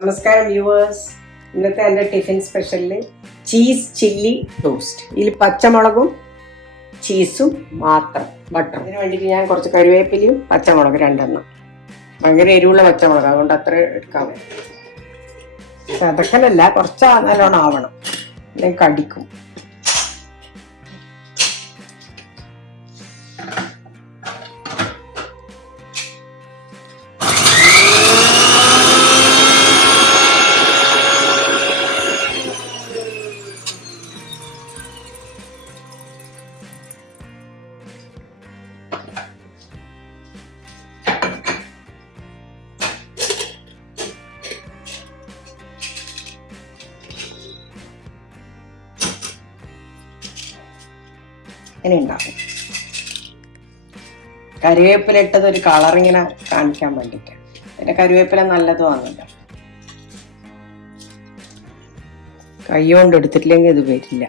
നമസ്കാരം വ്യൂവേഴ്സ്. ഇന്നത്തെ എൻ്റെ ടിഫിൻ സ്പെഷ്യലിൽ ചീസ് ചില്ലി ടോസ്റ്റ്. ഇതിൽ പച്ചമുളകും ചീസും മാത്രം, ബട്ടറും. ഇതിന് വേണ്ടിയിട്ട് ഞാൻ കുറച്ച് കറിവേപ്പിലയും പച്ചമുളക് 2 ഭയങ്കര എരിവുള്ള പച്ചമുളക്, അതുകൊണ്ട് അത്ര എടുക്കാൻ പറ്റും. ചതക്കലല്ല, കുറച്ച് നല്ലോണം ആവണം, അല്ലെങ്കിൽ കടിക്കും. ഇങ്ങനെ ഉണ്ടാകും. കറിവേപ്പില ഇട്ടത് ഒരു കളറിങ്ങനെ കാണിക്കാൻ വേണ്ടിയിട്ട്. പിന്നെ കറിവേപ്പില നല്ലതുമാണല്ലോ, കൈ കൊണ്ട് എടുത്തിട്ടില്ലെങ്കിൽ ഇത് വരില്ല.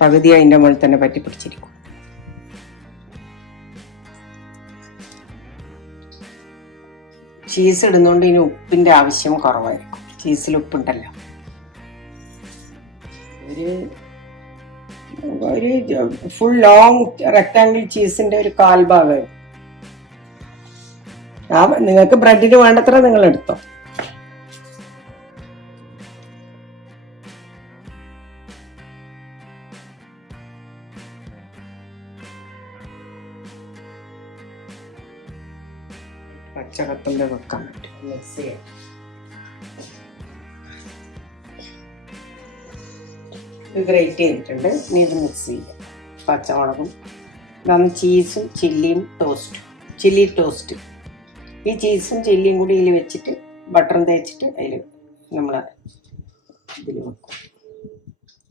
പകുതി അതിൻ്റെ മുകളിൽ തന്നെ പറ്റി പിടിച്ചിരിക്കും. ചീസ് ഇടുന്നോണ്ട് ഇതിന് ഉപ്പിന്റെ ആവശ്യം കുറവായിരിക്കും. ചീസിൽ ഉപ്പുണ്ടല്ലോ. ഒരു ഫുൾ ലോങ് റെക്ടാംഗിൾ ചീസിന്റെ ഒരു 1/4 ഭാഗം. നിങ്ങൾക്ക് ബ്രെഡിന് വേണ്ടത്ര നിങ്ങൾ എടുത്തോ. പച്ചക്കത്തിന്റെ വെക്കാൻ പറ്റും. മിക്സ് ചെയ്യാം. ഗ്രേറ്റ് ചെയ്തിട്ടുണ്ട്. ഇനി ഇത് മിക്സ് ചെയ്യാം. പച്ചമുളകും ഇതാണ് ചീസും ചില്ലിയും ടോസ്റ്റ്, ചില്ലി ടോസ്റ്റ്. ഈ ചീസും ചില്ലിയും കൂടി ഇതിൽ വെച്ചിട്ട് ബട്ടറും തേച്ചിട്ട് അതിൽ നമ്മൾ ഇതിൽ വെക്കും.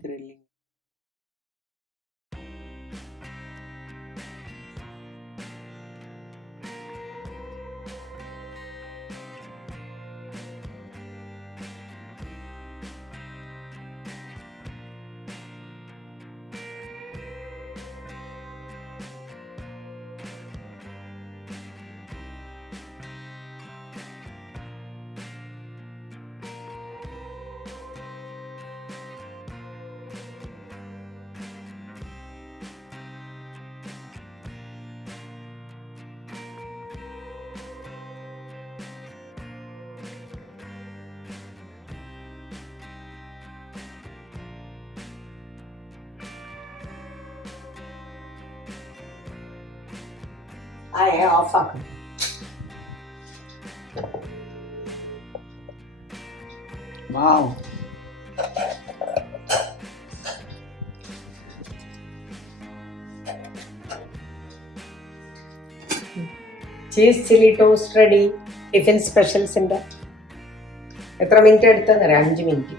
ഗ്രില്ലിങ്. ഓഫാക്കും. Wow, cheese chilli toast ready. Tiffin സ്പെഷ്യൽസിന്റെ എത്ര മിനിറ്റ് എടുത്തത്? 5 മിനിറ്റ്.